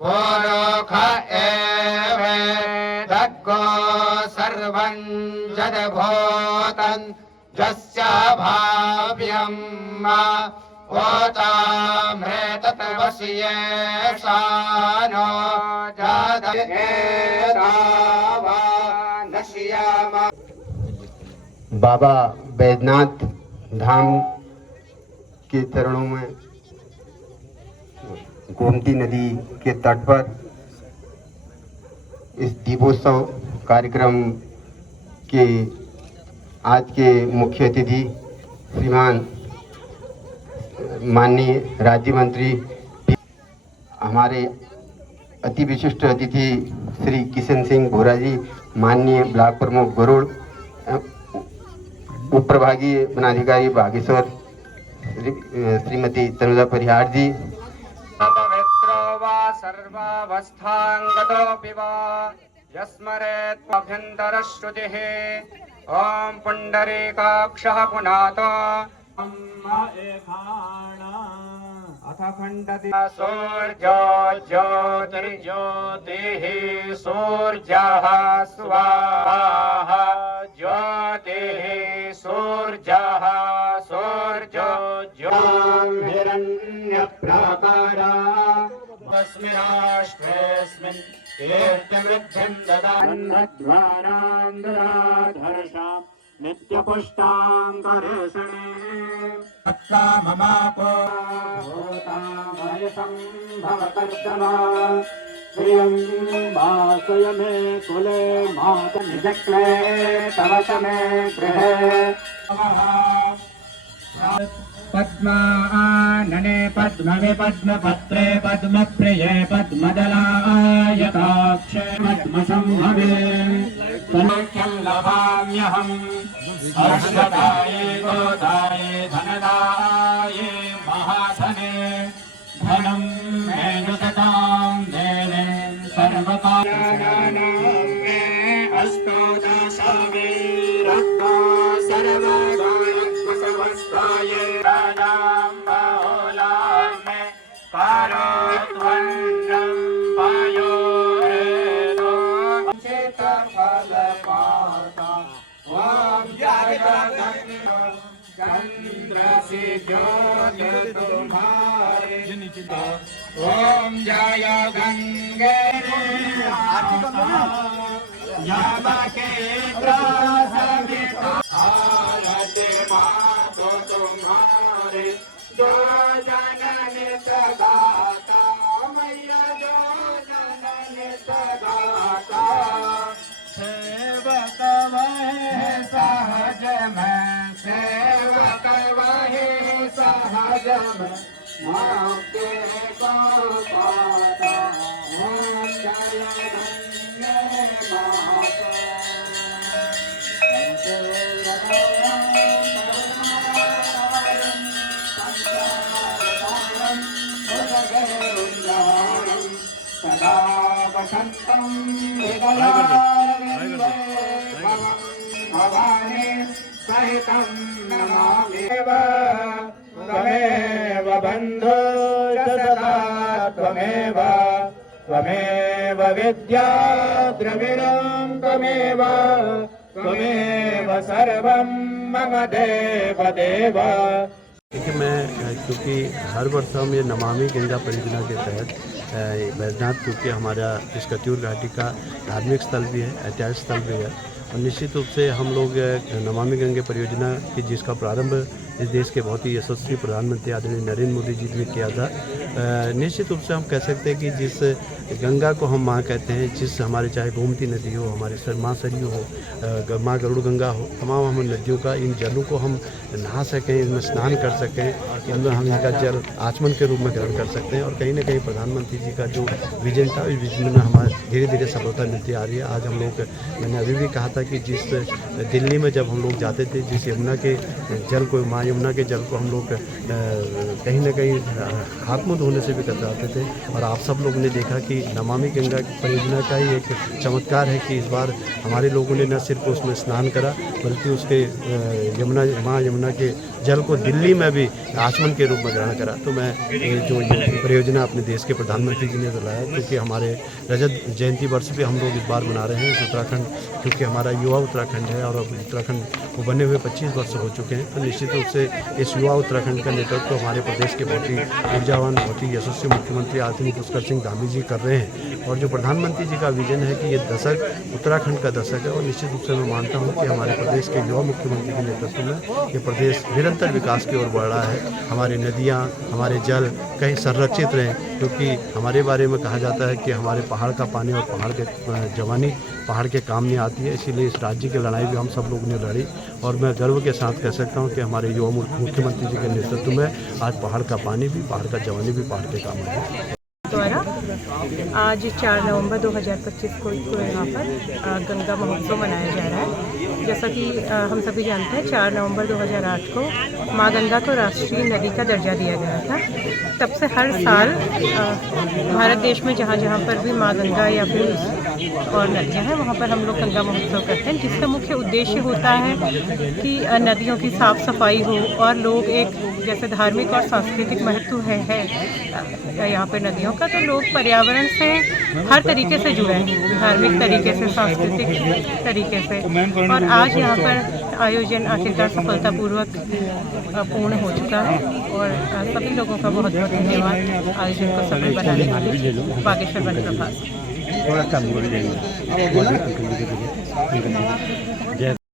पुरुष एवेदग्गो सर्वं जदभूतं यस्य भाव्यं ओतामृतवस्येषानो जातयेदावानश्याम। बाबा बैद्यनाथ धाम के चरणों में गोमती नदी के तट पर इस दीपोत्सव कार्यक्रम के आज के मुख्य अतिथि श्रीमान माननीय राज्य मंत्री, हमारे अति विशिष्ट अतिथि श्री किशन सिंह भोरा जी, माननीय ब्लॉक प्रमुख गरुड़, उप प्रभागीय वनाधिकारी बागेश्वर श्रीमती तनुजा परिहार जी। पवित्रो वा सर्वावस्थांगतोऽपि वा यस्मरेत्वभ्यन्तरश्रुतिः ॐ पुण्डरीकाक्षः पुनातो अथ खण्डति सूर्यो ज्योतिर्ज्योतिः सूर्यः स्वाहा ज्योतिः सूर्यः सूर्यो ज्योतिर्हिरण्यप्राकारा अस्मिन् कीर्तिवृद्धिं ददान्नद्वारान्धराधर्षां नित्यपुष्टां करेषणे तत्काममापो भूतामयसं भवकर्दमा श्रियं वासय मे कुले मातनिजक्ले तव मे गृहे पद्मानने पद्मवे पद्मपत्रे पद्मप्रिये पद्मदलायताक्षे पद्मसंभवे तन्नित्यं लभाम्यहम् अश्वदाये गोदाये धनदाये महाधने धनं मे नुदतां देने सर्वकार्याणां मे अस्तु दशवीरत्वा सर्वगायत्वसमस्ताये राजां बाहुलां मे कारोत्वन्नं पायोरेतो चेतफलपाता ॐ जगदग्नो चन्द्रसि ज्योतिर्तुम्हारे ॐ जय गंगे यामके प्रसविता आरते मातो तुम्हारे जो जननी सदाता मैया जो जननी सदाता सेवक वही सहज में सेवक वही सहज में माते को पाता ओम जय गंगे माता सदा वसन्तं हृदयारविन्दे भवानी सहितं नमामि त्वमेव बन्धो सदा त्वमेव त्वमेव विद्या द्रविणं त्वमेव त्वमेव सर्वं मम देव देव। देखिए, मैं क्योंकि हर वर्ष हम ये नमामि गंगा परियोजना के तहत बैद्यनाथ, क्योंकि हमारा इस कत्यूर घाटी का धार्मिक स्थल भी है, ऐतिहासिक स्थल भी है, और निश्चित रूप से हम लोग नमामि गंगे परियोजना की जिसका प्रारंभ इस देश के बहुत ही यशस्वी प्रधानमंत्री आदरणीय नरेंद्र मोदी जी ने किया था। निश्चित रूप से हम कह सकते हैं कि जिस गंगा को हम माँ कहते हैं, जिस हमारे चाहे गोमती नदी हो, हमारे माँ सरयू हो, माँ गरुड़ गंगा हो, तमाम हम नदियों का इन जलों को हम नहा सकें, इनमें स्नान कर सकें, इनमें हम इनका जल आचमन के रूप में ग्रहण कर सकते हैं। और कहीं ना कहीं प्रधानमंत्री जी का जो विजन था, इस विजन में हमारे धीरे धीरे सफलता मिलती आ रही है। आज हम लोग, मैंने अभी भी कहा था कि जिस दिल्ली में जब हम लोग जाते थे, जिस यमुना के जल को माँ माँ यमुना के जल को हम लोग कहीं ना कहीं हाथ मुँह धोने से भी कतराते थे। और आप सब लोगों ने देखा कि नमामि गंगा परियोजना का ही एक चमत्कार है कि इस बार हमारे लोगों ने न सिर्फ उसमें स्नान करा बल्कि उसके माँ यमुना के जल को दिल्ली में भी आचमन के रूप में ग्रहण करा। तो मैं जो ये परियोजना अपने देश के प्रधानमंत्री जी ने चलाया, क्योंकि हमारे रजत जयंती वर्ष भी हम लोग इस बार मना रहे हैं उत्तराखंड, क्योंकि हमारा युवा उत्तराखंड है और अब उत्तराखंड को बने हुए 25 वर्ष हो चुके हैं। तो निश्चित रूप से इस युवा उत्तराखंड का नेतृत्व हमारे प्रदेश के बहुत ही ऊर्जावान, बहुत ही यशस्वी मुख्यमंत्री आदरणीय पुष्कर सिंह धामी जी कर रहे हैं। और जो प्रधानमंत्री जी का विजन है कि ये दशक उत्तराखंड का दशक है, और निश्चित रूप से मैं मानता हूँ कि हमारे प्रदेश के युवा मुख्यमंत्री के नेतृत्व में ये प्रदेश निरंतर विकास की ओर बढ़ रहा है। हमारी नदियाँ, हमारे जल कहीं संरक्षित रहें, क्योंकि हमारे बारे में कहा जाता है कि हमारे पहाड़ का पानी और पहाड़ के जवानी पहाड़ के काम नहीं आती है। इसीलिए इस राज्य की लड़ाई भी हम सब लोगों ने लड़ी, और मैं गर्व के साथ कह सकता हूँ कि हमारे युवा मुख्यमंत्री जी के नेतृत्व में आज पहाड़ का पानी भी, पहाड़ का जवानी भी पहाड़ के काम आए। द्वारा आज 4 नवंबर 2025 को यहाँ पर गंगा महोत्सव मनाया जा रहा है। जैसा कि हम सभी जानते हैं, 4 नवंबर 2008 को माँ गंगा को राष्ट्रीय नदी का दर्जा दिया गया था। तब से हर साल भारत देश में जहाँ जहाँ पर भी माँ गंगा या फिर और नदियाँ हैं वहाँ पर हम लोग गंगा महोत्सव करते हैं, जिसका मुख्य उद्देश्य होता है कि नदियों की साफ़ सफाई हो और लोग एक जैसे धार्मिक और सांस्कृतिक महत्व है यहाँ पर नदियों का, तो लोग पर्यावरण से हर तरीके से जुड़े हैं, धार्मिक तरीके से, सांस्कृतिक तरीके से। और आज यहाँ पर आयोजन आखिरकार सफलतापूर्वक पूर्ण हो चुका है, और सभी लोगों का बहुत बहुत धन्यवाद आयोजन को सफल बनाने वाले बागेश्वर वन प्रभाग।